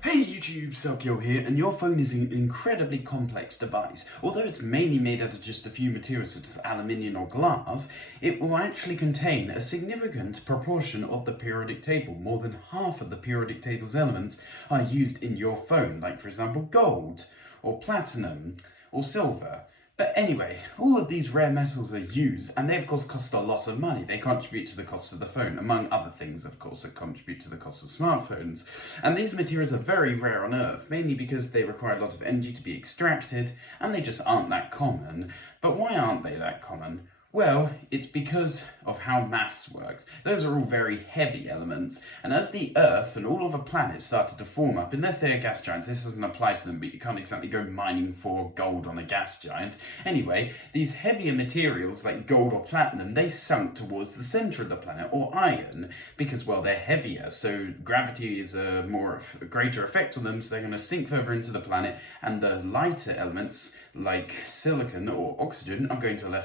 Hey YouTube, Selkiel here, and your phone is an incredibly complex device. Although it's mainly made out of just a few materials such as aluminium or glass, it will actually contain a significant proportion of the periodic table. More than half of the periodic table's elements are used in your phone, like for example gold, or platinum, or silver. But anyway, all of these rare metals are used, and they of course cost a lot of money. They contribute to the cost of the phone, among other things of course that contribute to the cost of smartphones. And these materials are very rare on Earth, mainly because they require a lot of energy to be extracted, and they just aren't that common. But why aren't they that common? Well, it's because of how mass works. Those are all very heavy elements, and as the Earth and all of the planets started to form up, unless they are gas giants, this doesn't apply to them, but you can't exactly go mining for gold on a gas giant. Anyway, these heavier materials like gold or platinum, they sunk towards the center of the planet, or iron, because, well, they're heavier, so gravity is a greater effect on them, so they're going to sink further into the planet, and the lighter elements like silicon or oxygen are going to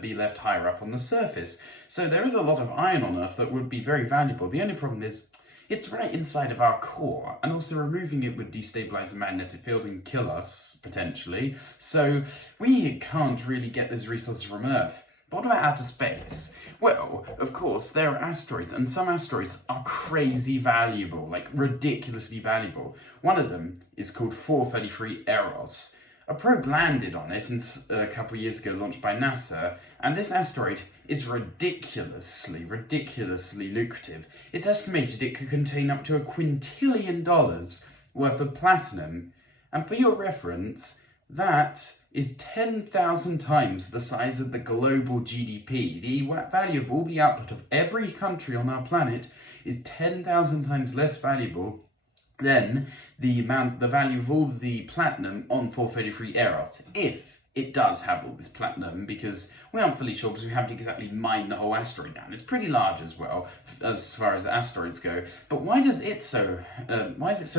be left higher up on the surface. So there is a lot of iron on Earth that would be very valuable. The only problem is it's right inside of our core, and also removing it would destabilize the magnetic field and kill us, potentially. So we can't really get those resources from Earth. But what about outer space? Well, of course, there are asteroids, and some asteroids are crazy valuable, like ridiculously valuable. One of them is called 433 Eros. A probe landed on it a couple of years ago, launched by NASA, and this asteroid is ridiculously lucrative. It's estimated it could contain up to $1 quintillion worth of platinum, and for your reference, that is 10,000 times the size of the global GDP. The value of all the output of every country on our planet is 10,000 times less valuable than the value of all the platinum on 433 Eros, if it does have all this platinum, because we aren't fully sure, because we haven't exactly mined the whole asteroid down. It's pretty large as well, as far as the asteroids go. But why is it so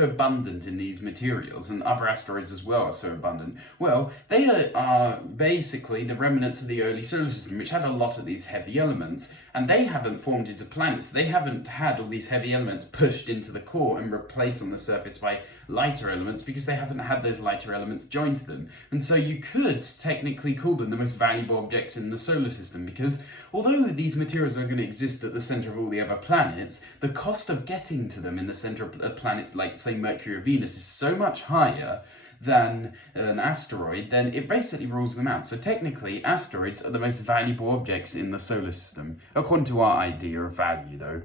abundant in these materials, and other asteroids as well are so abundant? Well, they are basically the remnants of the early solar system, which had a lot of these heavy elements, and they haven't formed into planets. They haven't had all these heavy elements pushed into the core and replaced on the surface by lighter elements, because they haven't had those lighter elements joined to them. And so you could technically call them the most valuable objects in the solar system, because although these materials are going to exist at the center of all the other planets, the cost of getting to them in the center of planets like, say, Mercury or Venus is so much higher than an asteroid, then it basically rules them out. So technically, asteroids are the most valuable objects in the solar system, according to our idea of value, though.